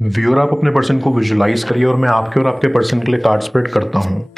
Viewer आप अपने person को विजुलाइज करिए और मैं आपके और आपके पर्सन के लिए कार्ड स्प्रेड करता हूँ।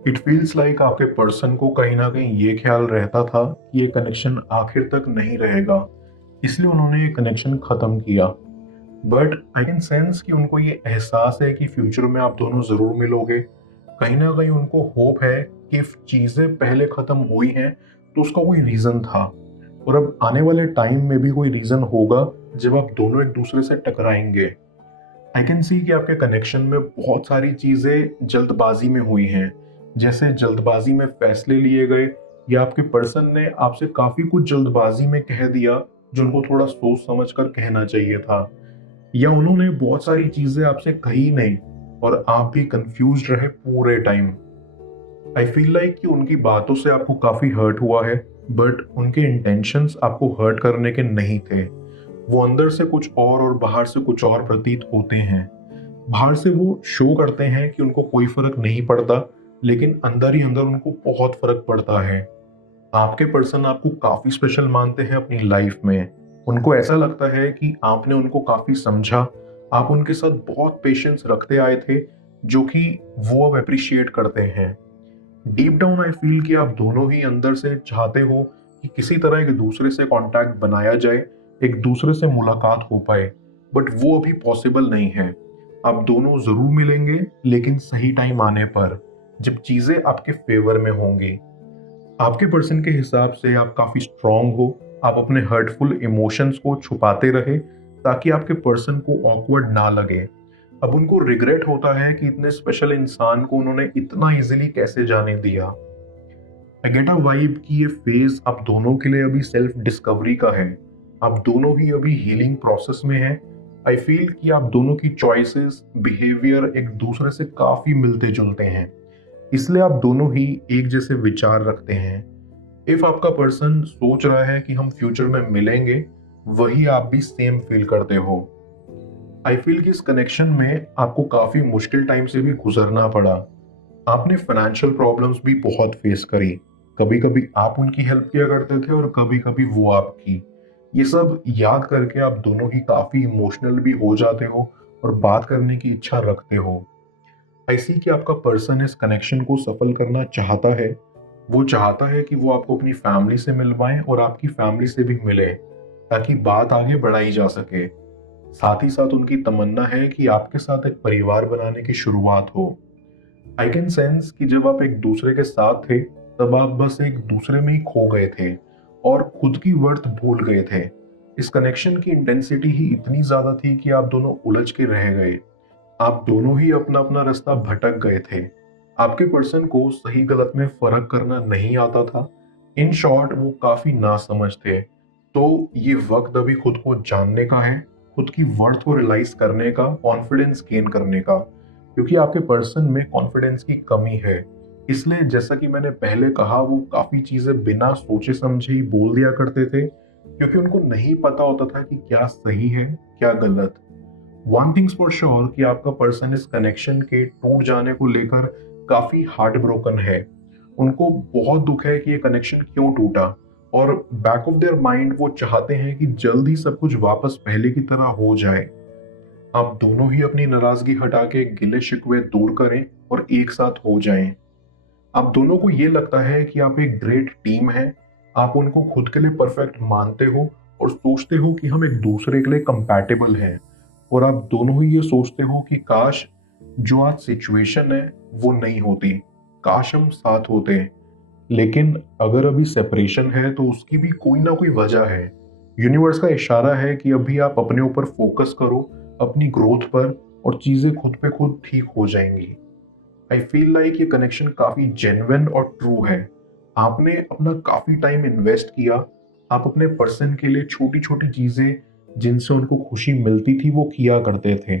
इट फील्स लाइक आपके पर्सन को कहीं ना कहीं ये ख्याल रहता था कि ये कनेक्शन आखिर तक नहीं रहेगा, इसलिए उन्होंने ये कनेक्शन खत्म किया। बट आई कैन सेंस कि उनको ये एहसास है कि फ्यूचर में आप दोनों जरूर मिलोगे। कहीं ना कहीं उनको होप है कि चीजें पहले खत्म हुई हैं तो उसका कोई रीजन था, और अब आने वाले टाइम में भी कोई रीजन होगा जब आप दोनों एक दूसरे से टकराएंगे। आई कैन सी कि आपके कनेक्शन में बहुत सारी चीजें जल्दबाजी में हुई हैं, जैसे जल्दबाजी में फैसले लिए गए, या आपके पर्सन ने आपसे काफी कुछ जल्दबाजी में कह दिया जो उनको थोड़ा सोच समझ कर कहना चाहिए था, या उन्होंने बहुत सारी चीजें आपसे कही नहीं और आप भी कंफ्यूज रहे पूरे टाइम। आई फील लाइक कि उनकी बातों से आपको काफी हर्ट हुआ है, बट उनके इंटेंशंस आपको हर्ट करने के नहीं थे। वो अंदर से कुछ और बाहर से कुछ और प्रतीत होते हैं। बाहर से वो शो करते हैं कि उनको कोई फर्क नहीं पड़ता, लेकिन अंदर ही अंदर उनको बहुत फर्क पड़ता है। आपके पर्सन आपको काफी स्पेशल मानते हैं अपनी लाइफ में। उनको ऐसा लगता है कि आपने उनको काफी समझा, आप उनके साथ बहुत पेशेंस रखते आए थे, जो कि वो अब अप्रिशिएट करते हैं। डीप डाउन आई फील कि आप दोनों ही अंदर से चाहते हो कि किसी तरह एक दूसरे से कांटेक्ट बनाया जाए, एक दूसरे से मुलाकात हो पाए, बट वो अभी पॉसिबल नहीं है। आप दोनों जरूर मिलेंगे, लेकिन सही टाइम आने पर, जब चीजें आपके फेवर में होंगी। आपके पर्सन के हिसाब से आप काफी स्ट्रांग हो, आप अपने हर्टफुल इमोशंस को छुपाते रहे ताकि आपके पर्सन को ऑकवर्ड ना लगे। अब उनको रिग्रेट होता है कि इतने स्पेशल इंसान को उन्होंने इतना इजीली कैसे जाने दिया। आई गेट अ वाइब कि ये फेज आप दोनों के लिए अभी सेल्फ डिस्कवरी का है। आप दोनों ही अभी हीलिंग प्रोसेस में हैं। आई फील कि आप दोनों की चॉइसेस, बिहेवियर एक दूसरे से काफी मिलते जुलते हैं, इसलिए आप दोनों ही एक जैसे विचार रखते हैं। इफ आपका पर्सन सोच रहा है कि हम फ्यूचर में मिलेंगे, वही आप भी सेम फील करते हो। आई फील कि इस कनेक्शन में आपको काफी मुश्किल टाइम से भी गुजरना पड़ा। आपने फाइनेंशियल प्रॉब्लम्स भी बहुत फेस करी। कभी कभी आप उनकी हेल्प किया करते थे और कभी कभी वो आपकी। ये सब याद करके आप दोनों ही काफी इमोशनल भी हो जाते हो और बात करने की इच्छा रखते हो। आई सी कि आपका पर्सन इस कनेक्शन को सफल करना चाहता है। वो चाहता है कि वो आपको अपनी फैमिली से मिलवाएं और आपकी फैमिली से भी मिले, ताकि बात आगे बढ़ाई जा सके। साथ ही साथ उनकी तमन्ना है कि आपके साथ एक परिवार बनाने की शुरुआत हो। आई कैन सेंस कि जब आप एक दूसरे के साथ थे, तब आप बस एक दूसरे में ही खो गए थे और खुद की वर्थ भूल गए थे। इस कनेक्शन की इंटेंसिटी ही इतनी ज्यादा थी कि आप दोनों उलझ के रह गए। आप दोनों ही अपना अपना रास्ता भटक गए थे। आपके पर्सन को सही गलत में फर्क करना नहीं आता था। इन शॉर्ट वो काफी नासमझ थे। तो ये वक्त अभी खुद को जानने का है, खुद की वर्थ को रियलाइज करने का, कॉन्फिडेंस गेन करने का, क्योंकि आपके पर्सन में कॉन्फिडेंस की कमी है। इसलिए जैसा कि मैंने पहले कहा, वो काफी चीजें बिना सोचे समझे ही बोल दिया करते थे, क्योंकि उनको नहीं पता होता था कि क्या सही है क्या गलत। वन थिंग्स फॉर श्योर कि आपका पर्सन इस कनेक्शन के टूट जाने को लेकर काफी हार्ट ब्रोकन है। उनको बहुत दुख है कि ये कनेक्शन क्यों टूटा, और बैक ऑफ देयर माइंड वो चाहते हैं कि जल्द ही सब कुछ वापस पहले की तरह हो जाए। आप दोनों ही अपनी नाराजगी हटा के गिले शिकवे दूर करें और एक साथ हो जाएं। आप दोनों को ये लगता है कि आप एक ग्रेट टीम है। आप उनको खुद के लिए परफेक्ट मानते हो और सोचते हो कि हम एक दूसरे के लिए कंपैटिबल हैं, और आप दोनों ही ये सोचते हो कि काश जो आज सिचुएशन है वो नहीं होती, काश हम साथ होते। लेकिन अगर अभी सेपरेशन है तो उसकी भी कोई ना कोई वजह है। यूनिवर्स का इशारा है कि अभी आप अपने ऊपर फोकस करो, अपनी ग्रोथ पर, और चीजें खुद पे खुद ठीक हो जाएंगी। आई फील लाइक ये कनेक्शन काफी जेन्युइन और ट्रू है। आपने अपना काफी टाइम इन्वेस्ट किया, आप अपने पर्सन के लिए छोटी छोटी चीजें जिनसे उनको खुशी मिलती थी वो किया करते थे,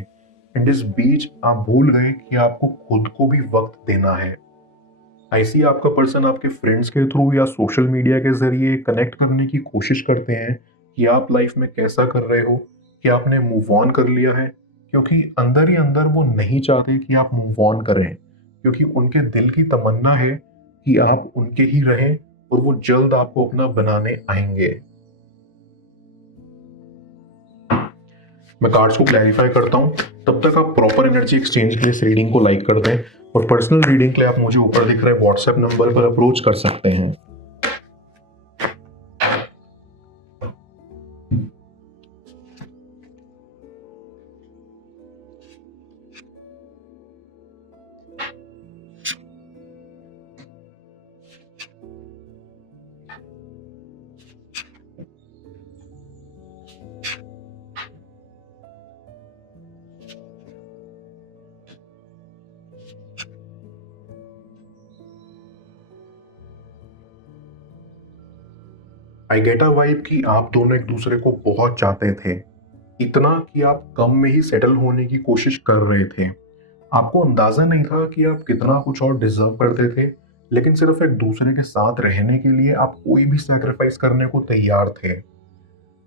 एंड इस बीच आप भूल गए कि आपको खुद को भी वक्त देना है। ऐसी आपका पर्सन आपके फ्रेंड्स के थ्रू या सोशल मीडिया के जरिए कनेक्ट करने की कोशिश करते हैं कि आप लाइफ में कैसा कर रहे हो, कि आपने मूव ऑन कर लिया है, क्योंकि अंदर ही अंदर वो नहीं चाहते कि आप मूव ऑन करें, क्योंकि उनके दिल की तमन्ना है कि आप उनके ही रहें और वो जल्द आपको अपना बनाने आएंगे। मैं कार्ड्स को क्लैरिफाई करता हूँ, तब तक आप प्रॉपर एनर्जी एक्सचेंज के लिए इस रीडिंग को लाइक कर दें, और पर्सनल रीडिंग के लिए आप मुझे ऊपर दिख रहे व्हाट्सएप नंबर पर अप्रोच कर सकते हैं। आई गेट अ वाइब कि आप दोनों एक दूसरे को बहुत चाहते थे, इतना कि आप कम में ही सेटल होने की कोशिश कर रहे थे। आपको अंदाजा नहीं था कि आप कितना कुछ और डिजर्व करते थे, लेकिन सिर्फ एक दूसरे के साथ रहने के लिए आप कोई भी सैक्रिफाइस करने को तैयार थे।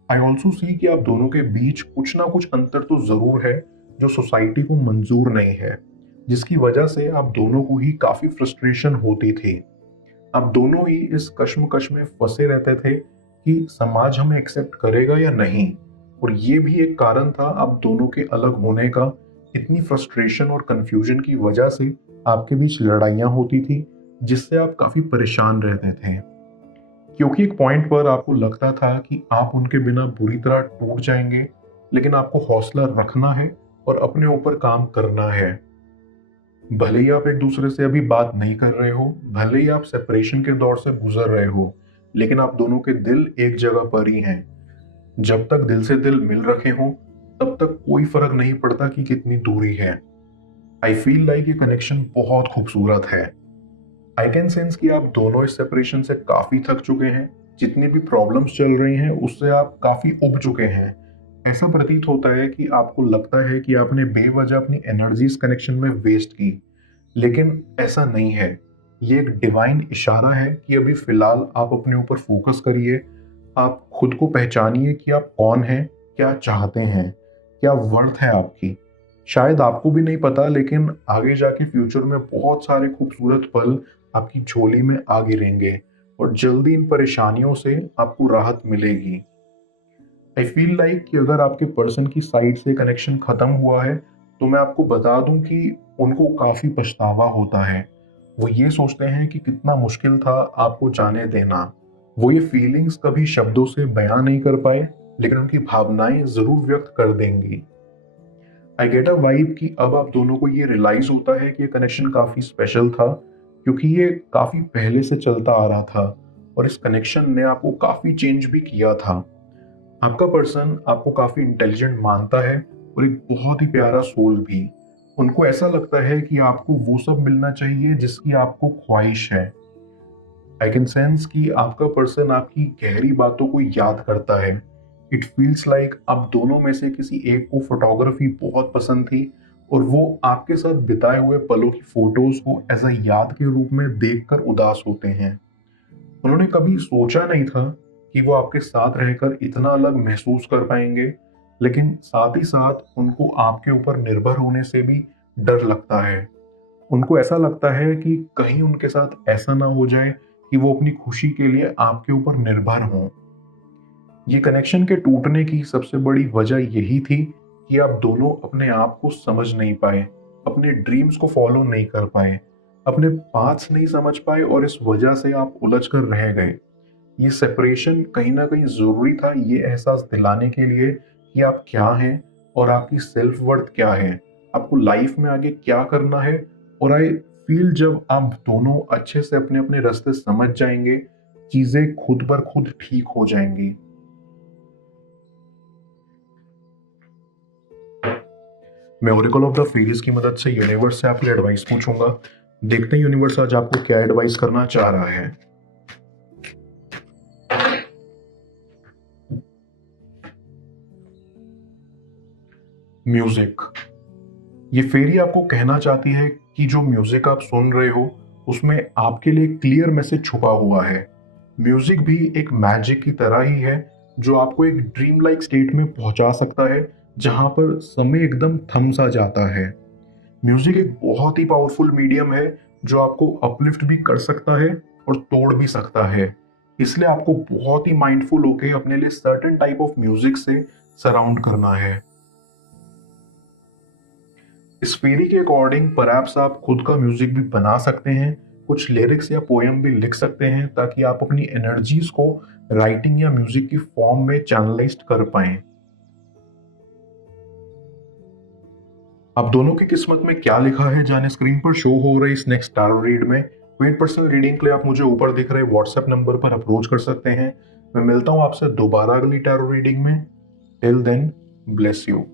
आई ऑल्सो सी कि आप दोनों के बीच कुछ ना कुछ अंतर तो जरूर है जो सोसाइटी को मंजूर नहीं है, जिसकी वजह से आप दोनों को ही काफी फ्रस्ट्रेशन होती थी। आप दोनों ही इस कश्मकश में फंसे रहते थे कि समाज हमें एक्सेप्ट करेगा या नहीं, और ये भी एक कारण था आप दोनों के अलग होने का। इतनी फ्रस्ट्रेशन और कंफ्यूजन की वजह से आपके बीच लड़ाइयाँ होती थी, जिससे आप काफी परेशान रहते थे, क्योंकि एक पॉइंट पर आपको लगता था कि आप उनके बिना बुरी तरह टूट जाएंगे, लेकिन आपको हौसला रखना है और अपने ऊपर काम करना है। भले ही आप एक दूसरे से अभी बात नहीं कर रहे हो, भले ही आप सेपरेशन के दौर से गुजर रहे हो, लेकिन आप दोनों के दिल एक जगह पर ही हैं। जब तक दिल से दिल मिल रखे हों, तब तक कोई फर्क नहीं पड़ता कि कितनी दूरी है। आई फील लाइक ये कनेक्शन बहुत खूबसूरत है। आई कैन सेंस कि आप दोनों इस सेपरेशन से काफी थक चुके हैं। जितनी भी प्रॉब्लम्स चल रही हैं उससे आप काफी उब चुके हैं। ऐसा प्रतीत होता है कि आपको लगता है कि आपने बेवजह अपनी एनर्जी इस कनेक्शन में वेस्ट की, लेकिन ऐसा नहीं है। ये एक डिवाइन इशारा है कि अभी फिलहाल आप अपने ऊपर फोकस करिए। आप खुद को पहचानिए कि आप कौन हैं, क्या चाहते हैं, क्या वर्थ है आपकी। शायद आपको भी नहीं पता, लेकिन आगे जाके फ्यूचर में बहुत सारे खूबसूरत पल आपकी झोली में आ गिरेंगे, और जल्दी इन परेशानियों से आपको राहत मिलेगी। आई फील लाइक कि अगर आपके पर्सन की साइड से कनेक्शन खत्म हुआ है, तो मैं आपको बता दूं कि उनको काफी पछतावा होता है। वो ये सोचते हैं कि कितना मुश्किल था आपको जाने देना। वो ये फीलिंग्स कभी शब्दों से बयां नहीं कर पाए, लेकिन उनकी भावनाएं जरूर व्यक्त कर देंगी। आई गेट अ वाइब कि अब आप दोनों को ये रियलाइज होता है कि ये कनेक्शन काफी स्पेशल था, क्योंकि ये काफी पहले से चलता आ रहा था, और इस कनेक्शन ने आपको काफी चेंज भी किया था। आपका पर्सन आपको काफी इंटेलिजेंट मानता है, और एक बहुत ही प्यारा सोल भी। उनको ऐसा लगता है कि आपको वो सब मिलना चाहिए जिसकी आपको ख्वाहिश है। आई कैन सेंस कि आपका पर्सन आपकी गहरी बातों को याद करता है। इट फील्स लाइक आप दोनों में से किसी एक को फोटोग्राफी बहुत पसंद थी, और वो आपके साथ बिताए हुए पलों की फोटोज को एज अ याद के रूप में देखकर उदास होते हैं। उन्होंने कभी सोचा नहीं था कि वो आपके साथ रहकर इतना अलग महसूस कर पाएंगे, लेकिन साथ ही साथ उनको आपके ऊपर निर्भर होने से भी डर लगता है। उनको ऐसा लगता है कि कहीं उनके साथ ऐसा ना हो जाए कि वो अपनी खुशी के लिए आपके ऊपर निर्भर हों। ये कनेक्शन के टूटने की सबसे बड़ी वजह यही थी कि आप दोनों अपने आप को समझ नहीं पाए, अपने ड्रीम्स को फॉलो नहीं कर पाए, अपने पाथ्स नहीं समझ पाए, और इस वजह से आप उलझ कर रह गए। ये सेपरेशन कहीं ना कहीं जरूरी था, ये एहसास दिलाने के लिए कि आप क्या हैं और आपकी सेल्फ वर्थ क्या है, आपको लाइफ में आगे क्या करना है। और आई फील जब आप दोनों अच्छे से अपने अपने रास्ते समझ जाएंगे, चीजें खुद बर खुद ठीक हो जाएंगी। मैं ओरेकल ऑफ द फेरीज की मदद से यूनिवर्स से आपकी एडवाइस पूछूंगा। देखते हैं यूनिवर्स आज आपको क्या एडवाइस करना चाह रहा है। म्यूजिक। ये फेरी आपको कहना चाहती है कि जो म्यूजिक आप सुन रहे हो उसमें आपके लिए क्लियर मैसेज छुपा हुआ है। म्यूजिक भी एक मैजिक की तरह ही है जो आपको एक ड्रीम लाइक स्टेट में पहुंचा सकता है जहां पर समय एकदम थम सा जाता है। म्यूजिक एक बहुत ही पावरफुल मीडियम है जो आपको अपलिफ्ट भी कर सकता है और तोड़ भी सकता है। इसलिए आपको बहुत ही माइंडफुल होके अपने लिए सर्टेन टाइप ऑफ म्यूजिक से सराउंड करना है। इस फेरी के अकॉर्डिंग परहैप्स आप खुद का म्यूजिक भी बना सकते हैं, कुछ लिरिक्स या पोएम भी लिख सकते हैं ताकि आप अपनी एनर्जीज को राइटिंग या म्यूजिक की फॉर्म में चैनलाइज कर पाएं। आप दोनों की किस्मत में क्या लिखा है जाने स्क्रीन पर शो हो रही इस नेक्स्ट टैरो रीड में। पेड पर्सनल रीडिंग के लिए आप मुझे ऊपर दिख रहे व्हाट्सएप नंबर पर अप्रोच कर सकते हैं। मैं मिलता हूं आपसे दोबारा अगली टैरो रीडिंग में। Till then, bless you.